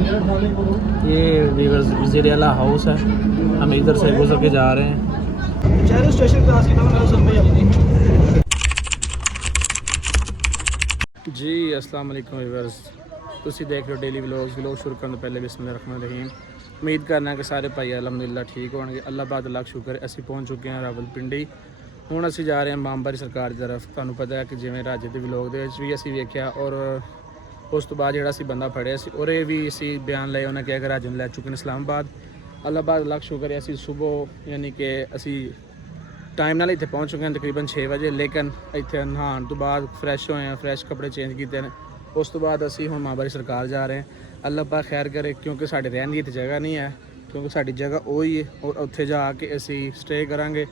ये वज़ीर-ए-आला हाउस है, हम इधर से गुजर के जा रहे हैं। स्टेशन पे जी अस्सलाम वालेकुम व्यूअर्स, तुसी देख रहे हो डेली व्लॉग शुरू करने तो पहले बिस्मिल्लाहिर्रहमानिर्रहीम। उम्मीद करना कि सारे भाई अलहमदुलिल्लाह ठीक होंगे। अल्लाह पाक दा लख शुक्र असी पहुँच चुके हैं रावलपिंडी। हुण असी जा रहे हैं मामबारी सरकार की तरफ। तुहानूं पता है कि जिवें राजे दे व्लॉग दे विच भी असी वेख्या और उस तो बाद जिहड़ा असी बंदा फड़िया सी ओहदे भी असी बयान लए, उन्हें कहा कि राजे नूं लै चुके हैं इस्लामाबाद। अल्लाह पाक लख शुक्र है असी सुबह यानी कि असी टाइम नाल इत्थे पहुँच चुके हैं तकरीबन 6 बजे। लेकिन इत्थे नहाण तो बाद फ्रैश होए हैं, फ्रैश कपड़े चेंज किए हैं। उस तो बाद असी हुण मामबारी सरकार जा रहे हैं। अल्लाह पाक खैर करे, क्योंकि साडे रहण दी इत्थे जगह नहीं है, क्योंकि साडी जगह वही है और उत्थे जाके असी स्टे करांगे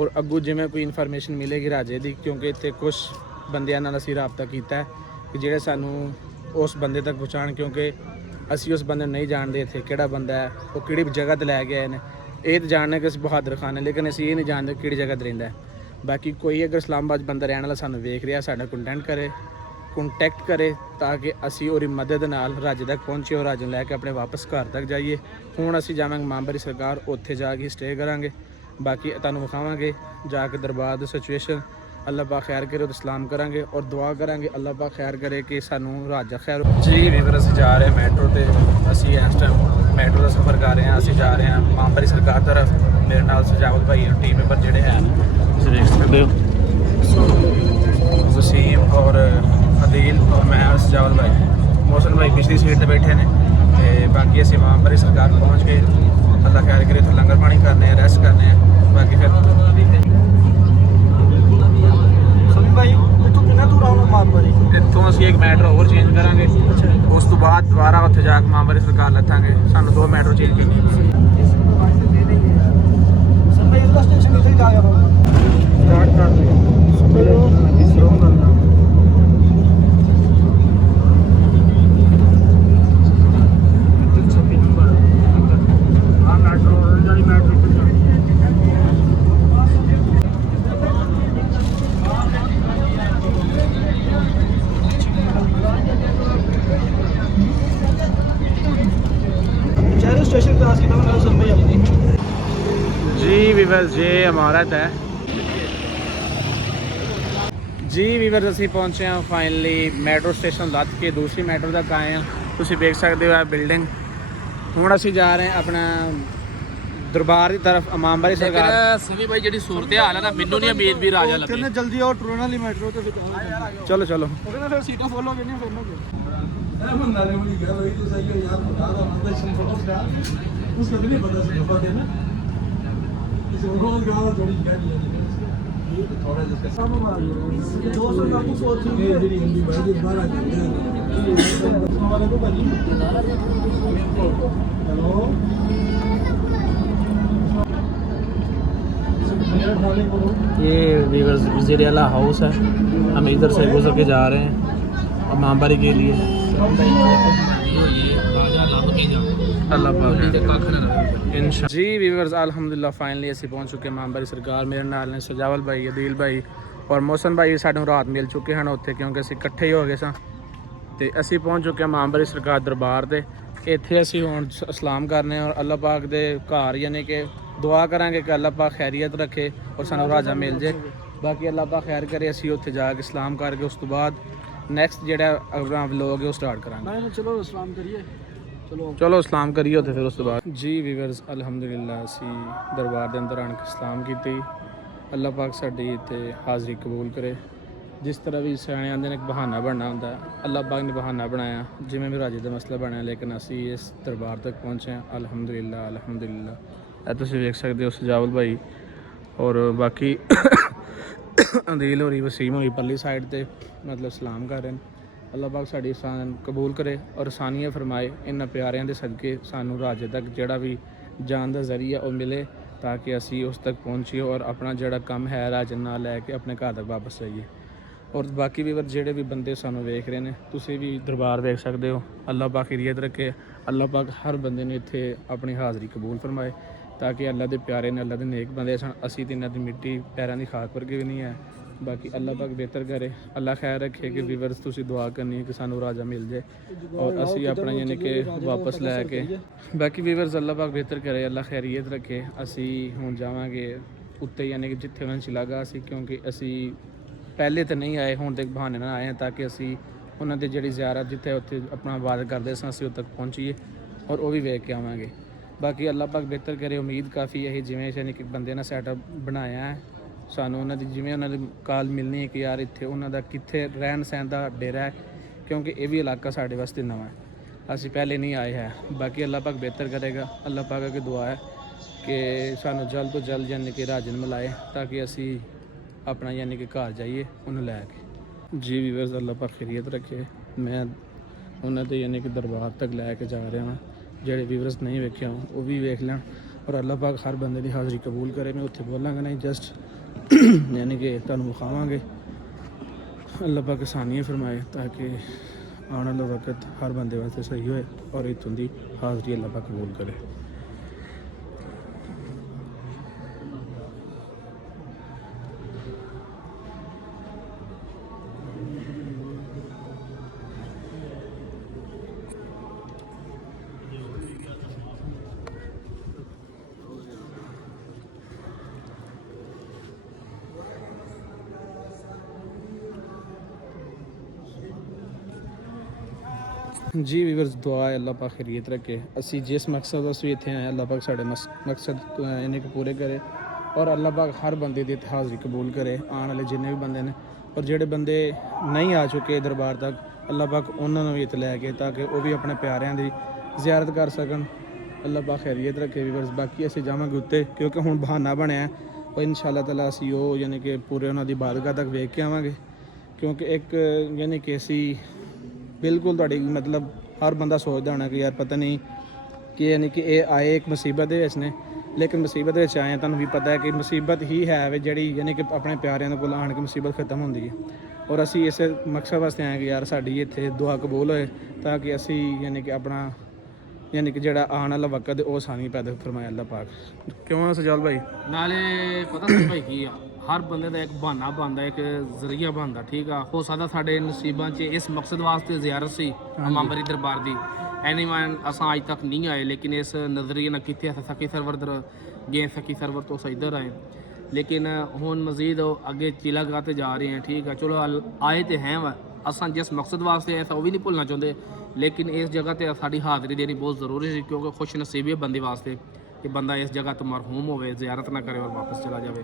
और अग्गू जिवें कोई इन्फॉर्मेशन मिलेगी राजे दी, क्योंकि इत्थे कुछ बंदियां नाल असी राबता कीता है कि जिहड़े सानू उस बंदे तक पहुँचाण, क्योंकि असी उस बंदे नहीं जानते इत्थे किहड़ा बंदा है, वो किहड़ी जगह ते लै के आए ने। ये तो जानने कि बहादुर खान है, लेकिन असी ये नहीं जानते किहड़ी जगह ते रहिंदा है। बाकी कोई अगर इस्लामाबाद बंदा रहने वाला सानू वेख रहा साडा कंटैक्ट करे ताकि असी और मदद नाल राजे तक पहुँचे और राजे लैके अपने वापस घर तक जाइए। हुण असी जावांगे मामबारी सरकार, उत्थे जाके स्टे करांगे। बाकी तुहानूं विखावांगे जाके दरबार दी सिचुएशन। अल्लाह पाक खैर करे तो सलाम करांगे और दुआ करांगे अल्लाह पाक खैर करे कि सानू राजा खैर। जी वीवर असी जा रहे हैं मैट्रो ते। असी इस टाइम मैट्रो का सफ़र कर रहे हैं। असी जा रहे हैं मामबारी सरकार तरफ। मेरे नाल सजावत भाई और टीम मेंबर जोड़े हैं, तुसीं देख सकते हो, वसीम और अदील और मैं सजावत भाई। मोहसन भाई पिछली सीट पर बैठे ने। बाकी असी मामबारी सरकार पहुँच गए। अल्लाह खैर करे, तो लंगर पानी करने हैं, रेस्ट करने हैं। बाकी फिर इतों असी एक मैट्रो होर चेंज करांगे, उस तो बाद दोबारा उत्थे जाके मामबारी सरकार लथांगे। सानू 2 मैट्रो चेंज करनी। जी वीवर्स ये इमारत है। जी वीवर्स असी पहुँचे हैं फाइनली मैट्रो स्टेशन लद के दूसरी मैट्रो तक आए हैं। तुसीं देख सकते हो बिल्डिंग। हुण असी जा रहे हैं अपना दरबार की तरफ मामबारी सरकार। सभी भाई जी सूरत हाल है ना, मैनू नहीं उम्मीद भी राजा लगे जल्दी आओ ट्रेन वाली मेट्रो ते फिर चलो चलो फिर सीटां फुल हो गई फिर ये वज़ीर-ए-आला हाउस है, हम इधर से गुजर के जा रहे हैं और मामबारी के लिए। अल्लाह पाक इंशा। जी व्यूअर्स अल्हम्दुलिल्लाह फाइनली असी पहुँच चुके हैं मामबारी सरकार। मेरे नाल ने सजावल भाई, अदील भाई और मौसम भाई सानू रात मिल चुके हैं उत्थे, क्योंकि असी इकट्ठे ही हो गए सां। ते असी पहुँच चुके हैं मामबारी सरकार दरबार ते। इत्थे असी हुण सलाम करने और अल्लाह पाक दे घर यानी कि दुआ करांगे कि अल्लाह पाक खैरियत रखे और सानू राजा मिल जाए। बाकी अल्लाह पाक खैर करे, असी उत्थे जाके सलाम करके उस तो बाद नैक्सट जेह्ड़ा अपना व्लॉग है वो स्टार्ट करांगे। चलो सलाम करिए, चलो सलाम करिए उत्थे फिर उस तो बाद। जी व्यूअर्स अल्हम्दुलिल्लाह असी दरबार के अंदर आन के सलाम की। अल्लाह पाक साडी इत्थे हाज़री कबूल करे। जिस तरह भी सियाणे आंदे ने एक बहाना बनना होंदा है, अल्लाह पाक ने बहाना बनाया जिवें भी राजे का मसला बनया, लेकिन असी इस दरबार तक पहुँचे हैं अल्हम्दुलिल्लाह अल्हम्दुलिल्लाह। तुसीं देख सकते हो सजावल भाई और बाकी अदील होरी, वसीम होरी परली साइड ते मतलब सलाम कर रहे हैं। अल्लाह पाक साडी आसान कबूल करे और आसानियाँ फरमाए। इन्हां प्यारियां दे सदके सानू राजे तक जिहड़ा भी जान दा जरिया वो मिले, ताकि असी उस तक पहुँचीए और अपना जिहड़ा काम है राजे नाल लैके अपने घर तक वापस जाइए। और बाकी भी जेह्ड़े भी बंदे सानू वेख रहे हैं, तुसीं भी दरबार देख सकते हो। अल्लाह पाक खैरियत रखे, अल्लाह पाक हर बंदे ने इत्थे अपनी हाज़री कबूल फरमाए, ताकि अल्लाह दे प्यारे ने, अल्लाह दे नेक बंदे सन। असी ते इन्हां दी मिट्टी पैरां दी खाक वर्गे भी नहीं है, ਬਾਕੀ ਅੱਲਾਹ ਪਾਕ ਬਿਹਤਰ ਕਰੇ, ਅੱਲਾਹ ਖੈਰ ਰੱਖੇ ਕਿ ਵੀਵਰਸ ਤੁਸੀਂ ਦੁਆ ਕਰਨੀ ਹੈ ਕਿ ਸਾਨੂੰ ਰਾਜਾ ਮਿਲ ਜਾਏ ਔਰ ਅਸੀਂ ਆਪਣਾ ਯਾਨੀ ਕਿ ਵਾਪਸ ਲੈ ਕੇ। ਬਾਕੀ ਵੀਵਰਸ ਅੱਲਾਹ ਪਾਕ ਬਿਹਤਰ ਕਰੇ, ਅੱਲਾਹ ਖੈਰੀਅਤ ਰੱਖੇ। ਅਸੀਂ ਹੁਣ ਜਾਵਾਂਗੇ ਉੱਤੇ ਯਾਨੀ ਕਿ ਜਿੱਥੇ ਉਹਨਾਂ ਨੂੰ ਲਗਾ ਸੀ, ਕਿਉਂਕਿ ਅਸੀਂ ਪਹਿਲੇ ਤਾਂ ਨਹੀਂ ਆਏ, ਹੁਣ ਤੱਕ ਬਹਾਨੇ ਨਾਲ ਆਏ ਹਾਂ ਤਾਂ ਕਿ ਅਸੀਂ ਉਹਨਾਂ ਦੀ ਜਿਹੜੀ ਜ਼ਿਆਰਤ ਜਿੱਥੇ ਉੱਥੇ ਆਪਣਾ ਇਬਾਦਤ ਕਰਦੇ ਸਾਂ ਅਸੀਂ ਉੱਥੇ ਤੱਕ ਪਹੁੰਚੀਏ ਔਰ ਉਹ ਵੀ ਵੇਖ ਕੇ ਆਵਾਂਗੇ। ਬਾਕੀ ਅੱਲਾਹ ਪਾਕ ਬਿਹਤਰ ਕਰੇ। ਉਮੀਦ ਕਾਫੀ ਹੈ ਜਿਵੇਂ ਯਾਨੀ ਕਿ ਬੰਦੇ ਨੇ ਸੈਟਅਪ ਬਣਾਇਆ ਹੈ, ਸਾਨੂੰ ਉਹਨਾਂ ਦੀ ਜਿਵੇਂ ਉਹਨਾਂ ਦੀ ਕਾਲ ਮਿਲਣੀ ਹੈ ਕਿ ਯਾਰ ਇੱਥੇ ਉਹਨਾਂ ਦਾ ਕਿੱਥੇ ਰਹਿਣ ਸਹਿਣ ਦਾ ਡੇਰਾ ਹੈ, ਕਿਉਂਕਿ ਇਹ ਵੀ ਇਲਾਕਾ ਸਾਡੇ ਵਾਸਤੇ ਨਵਾਂ ਹੈ, ਅਸੀਂ ਪਹਿਲੇ ਨਹੀਂ ਆਏ ਹੈ। ਬਾਕੀ ਅੱਲਾਹ ਪਾਕ ਬਿਹਤਰ ਕਰੇਗਾ। ਅੱਲਾਹ ਪਾਕ ਅੱਗੇ ਦੁਆ ਹੈ ਕਿ ਸਾਨੂੰ ਜਲਦ ਤੋਂ ਜਲਦ ਯਾਨੀ ਕਿ ਰਾਜਨ ਮਿਲਾਏ ਤਾਂ ਕਿ ਅਸੀਂ ਆਪਣਾ ਯਾਨੀ ਕਿ ਘਰ ਜਾਈਏ ਉਹਨੂੰ ਲੈ ਕੇ। ਜੀ ਵੀਵਰਸ ਅੱਲਾਹ ਪਾਕ ਖੈਰੀਅਤ ਰੱਖੇ। ਮੈਂ ਉਹਨਾਂ ਦੇ ਯਾਨੀ ਕਿ ਦਰਬਾਰ ਤੱਕ ਲੈ ਕੇ ਜਾ ਰਿਹਾ ਹਾਂ, ਜਿਹੜੇ ਵੀਵਰਸ ਨਹੀਂ ਵੇਖਿਆ ਉਹ ਵੀ ਵੇਖ ਲੈਣ ਔਰ ਅੱਲਾਹ ਪਾਕ ਹਰ ਬੰਦੇ ਦੀ ਹਾਜ਼ਰੀ ਕਬੂਲ ਕਰੇ। ਮੈਂ ਉੱਥੇ ਬੋਲਾਂਗਾ ਨਹੀਂ, ਜਸਟ ਯਾਨੀ ਕਿ ਤੁਹਾਨੂੰ ਵਿਖਾਵਾਂਗੇ। ਅੱਲਾਹ ਪਾਕ ਆਸਾਨੀਆਂ ਫਰਮਾਏ ਤਾਂ ਕਿ ਆਉਣ ਵਾਲਾ ਵਕਤ ਹਰ ਬੰਦੇ ਵਾਸਤੇ ਸਹੀ ਹੋਏ ਔਰ ਇੱਥੋਂ ਦੀ ਹਾਜ਼ਰੀ ਅੱਲਾਹ ਪਾਕ ਕਬੂਲ ਕਰੇ। जी ਵੀਵਰਸ ਦੁਆ ਹੈ ਅੱਲਾਹ ਪਾਕ ਖੈਰੀਅਤ ਰੱਖੇ। ਅਸੀਂ ਜਿਸ ਮਕਸਦ ਵਾਸਤੇ ਇੱਥੇ ਆਏ ਅੱਲਾਹ ਪਾਕ ਸਾਡੇ ਮਕਸਦ ਇਹਨੇ ਕਿ ਪੂਰੇ ਕਰੇ ਔਰ ਅੱਲਾਹ ਪਾਕ ਹਰ ਬੰਦੇ ਦੀ ਹਾਜ਼ਰੀ ਕਬੂਲ ਕਰੇ, ਆਉਣ ਵਾਲੇ ਜਿੰਨੇ ਵੀ ਬੰਦੇ ਨੇ ਔਰ ਜਿਹੜੇ ਬੰਦੇ ਨਹੀਂ ਆ ਚੁੱਕੇ ਦਰਬਾਰ ਤੱਕ ਅੱਲਾਹ ਪਾਕ ਉਹਨਾਂ ਨੂੰ ਵੀ ਇੱਥੇ ਲੈ ਕੇ ਤਾਂ ਕਿ ਉਹ ਵੀ ਆਪਣੇ ਪਿਆਰਿਆਂ ਦੀ ਜ਼ਿਆਰਤ ਕਰ ਸਕਣ। ਅੱਲਾਹ ਪਾਕ ਖੈਰੀਅਤ ਰੱਖੇ ਵੀਵਰਸ। ਬਾਕੀ ਅਸੀਂ ਜਾਵਾਂਗੇ ਉੱਤੇ ਕਿਉਂਕਿ ਹੁਣ ਬਹਾਨਾ ਬਣਿਆ ਔਰ ਇਨਸ਼ਾਅੱਲਾਹ ਤਾਲਾ ਅਸੀਂ ਉਹ ਯਾਨੀ ਕਿ ਪੂਰੇ ਉਹਨਾਂ ਦੀ ਬਾਦਗਾਹ ਤੱਕ ਵੇਖ ਕੇ ਆਵਾਂਗੇ, ਕਿਉਂਕਿ ਇੱਕ ਯਾਨੀ ਕਿ ਅਸੀਂ ਬਿਲਕੁਲ ਤੁਹਾਡੀ ਮਤਲਬ ਹਰ ਬੰਦਾ ਸੋਚਦਾ ਹੋਣਾ ਕਿ ਯਾਰ ਪਤਾ ਨਹੀਂ ਕਿ ਯਾਨੀ ਕਿ ਇਹ ਆਏ ਇੱਕ ਮੁਸੀਬਤ ਦੇ ਵਿੱਚ ਨੇ, ਲੇਕਿਨ ਮੁਸੀਬਤ ਵਿੱਚ ਆਏ ਤੁਹਾਨੂੰ ਵੀ ਪਤਾ ਹੈ ਕਿ ਮੁਸੀਬਤ ਹੀ ਹੈ ਵੇ ਜਿਹੜੀ ਯਾਨੀ ਕਿ ਆਪਣੇ ਪਿਆਰਿਆਂ ਦੇ ਕੋਲ ਆਣ ਕੇ ਮੁਸੀਬਤ ਖਤਮ ਹੁੰਦੀ ਹੈ ਔਰ ਅਸੀਂ ਇਸੇ ਮਕਸਦ ਵਾਸਤੇ ਆਏ ਕਿ ਯਾਰ ਸਾਡੀ ਇੱਥੇ ਦੁਆ ਕਬੂਲ ਹੋਏ ਤਾਂ ਕਿ ਅਸੀਂ ਯਾਨੀ ਕਿ ਆਪਣਾ ਯਾਨੀ ਕਿ ਜਿਹੜਾ ਆਉਣ ਵਾਲਾ ਵਕਤ ਉਹ ਆਸਾਨੀ ਪੈਦਾ ਫਰਮਾਏ ਅੱਲਾਹ ਪਾਕ। ਕਿਉਂ ਸਜਾਲ ਭਾਈ? ਨਾਲੇ ਪਤਾ ਨਹੀਂ ਭਾਈ ਕੀ ਆ, ਹਰ ਬੰਦੇ ਦਾ ਇੱਕ ਬਹਾਨਾ ਬਣਦਾ, ਇੱਕ ਜ਼ਰੀਆ ਬਣਦਾ, ਠੀਕ ਆ। ਹੋ ਸਕਦਾ ਸਾਡੇ ਨਸੀਬਾਂ 'ਚ ਇਸ ਮਕਸਦ ਵਾਸਤੇ ਜ਼ਿਆਰਤ ਸੀ ਇਮਾਮਬਾਰੀ ਦਰਬਾਰ ਦੀ, ਐਨੀ ਮਾਨ ਅਸਾਂ ਅੱਜ ਤੱਕ ਨਹੀਂ ਆਏ, ਲੇਕਿਨ ਇਸ ਨਜ਼ਰੀਏ ਨਾਲ ਕਿੱਥੇ ਅਸਾਂ ਸਕੀ ਸਰਵਰ ਗਏ, ਸਕੀ ਸਰਵਰ ਤੋਂ ਅਸੀਂ ਇੱਧਰ ਆਏ, ਲੇਕਿਨ ਹੁਣ ਮਜ਼ੀਦ ਅੱਗੇ ਚਿਲਾਗਾਹ ਤੇ ਜਾ ਰਹੇ ਹਾਂ, ਠੀਕ ਆ। ਚਲੋ ਆਏ ਤੇ ਹੈ ਵਾ, ਅਸਾਂ ਜਿਸ ਮਕਸਦ ਵਾਸਤੇ ਆਏ ਉਹ ਵੀ ਨਹੀਂ ਭੁੱਲਣਾ ਚਾਹੁੰਦੇ, ਲੇਕਿਨ ਇਸ ਜਗ੍ਹਾ ਤੇ ਸਾਡੀ ਹਾਜ਼ਰੀ ਦੇਣੀ ਬਹੁਤ ਜ਼ਰੂਰੀ ਸੀ, ਕਿਉਂਕਿ ਖੁਸ਼ ਨਸੀਬੀ ਹੈ ਬੰਦੇ ਵਾਸਤੇ ਕਿ ਬੰਦਾ ਇਸ ਜਗ੍ਹਾ ਤੋਂ ਮਰਹੂਮ ਹੋਵੇ, ਜ਼ਿਆਰਤ ਨਾ ਕਰੇ ਔਰ ਵਾਪਸ ਚਲਾ ਜਾਵੇ।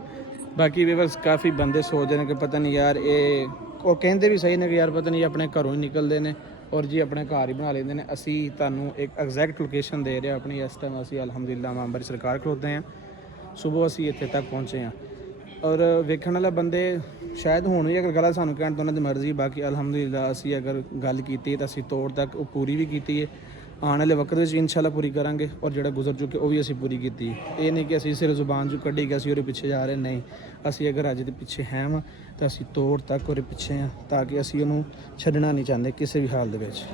ਬਾਕੀ ਵੀਵਰਸ ਕਾਫੀ ਬੰਦੇ ਸੋਚਦੇ ਨੇ ਕਿ ਪਤਾ ਨਹੀਂ ਯਾਰ ਇਹ, ਉਹ ਕਹਿੰਦੇ ਵੀ ਸਹੀ ਨੇ ਕਿ ਯਾਰ ਪਤਾ ਨਹੀਂ ਆਪਣੇ ਘਰੋਂ ਹੀ ਨਿਕਲਦੇ ਨੇ ਔਰ ਜੀ ਆਪਣੇ ਘਰ ਹੀ ਬਣਾ ਲੈਂਦੇ ਨੇ। ਅਸੀਂ ਤੁਹਾਨੂੰ ਇੱਕ ਐਗਜ਼ੈਕਟ ਲੋਕੇਸ਼ਨ ਦੇ ਰਹੇ ਆਪਣੀ। ਇਸ ਟਾਈਮ ਅਸੀਂ ਅਲਹਮਦੁਲਿਲਾ ਇਮਾਮਬਾਰੀ ਸਰਕਾਰ ਖਲੋਤੇ ਹਾਂ, ਸਵੇਰ ਅਸੀਂ ਇੱਥੇ ਤੱਕ ਪਹੁੰਚੇ ਹਾਂ ਔਰ ਵੇਖਣ ਵਾਲੇ ਬੰਦੇ ਸ਼ਾਇਦ ਹੁਣ ਵੀ ਅਗਰ ਗਲਤ ਸਾਨੂੰ ਕਹਿਣ ਤਾਂ ਉਹਨਾਂ ਦੀ ਮਰਜ਼ੀ। ਬਾਕੀ ਅਲਹਮਦੁਲਿਲਾ ਅਸੀਂ ਅਗਰ ਗੱਲ ਕੀਤੀ ਤਾਂ ਅਸੀਂ ਤੋੜ ਤੱਕ ਉਹ ਪੂਰੀ ਵੀ ਕੀਤੀ ਹੈ, ਆਉਣ ਵਾਲੇ ਵਕਤ ਵਿੱਚ ਇਨਸ਼ਾਅੱਲਾ ਪੂਰੀ ਕਰਾਂਗੇ ਔਰ ਜਿਹੜਾ ਗੁਜ਼ਰ ਚੁੱਕੇ ਉਹ ਵੀ ਅਸੀਂ ਪੂਰੀ ਕੀਤੀ। ਇਹ ਨਹੀਂ ਕਿ ਅਸੀਂ ਸਿਰ ਜ਼ੁਬਾਨ 'ਚੋਂ ਕੱਢੀ ਕਿ ਅਸੀਂ ਉਹਦੇ ਪਿੱਛੇ ਜਾ ਰਹੇ, ਨਹੀਂ, ਅਸੀਂ ਅਗਰ ਅੱਜ ਦੇ ਪਿੱਛੇ ਹੈ ਵਾਂ ਤਾਂ ਅਸੀਂ ਤੋੜ ਤੱਕ ਉਹਦੇ ਪਿੱਛੇ ਹਾਂ ਤਾਂ ਕਿ ਅਸੀਂ ਉਹਨੂੰ ਛੱਡਣਾ ਨਹੀਂ ਚਾਹੁੰਦੇ ਕਿਸੇ ਵੀ ਹਾਲ ਦੇ ਵਿੱਚ।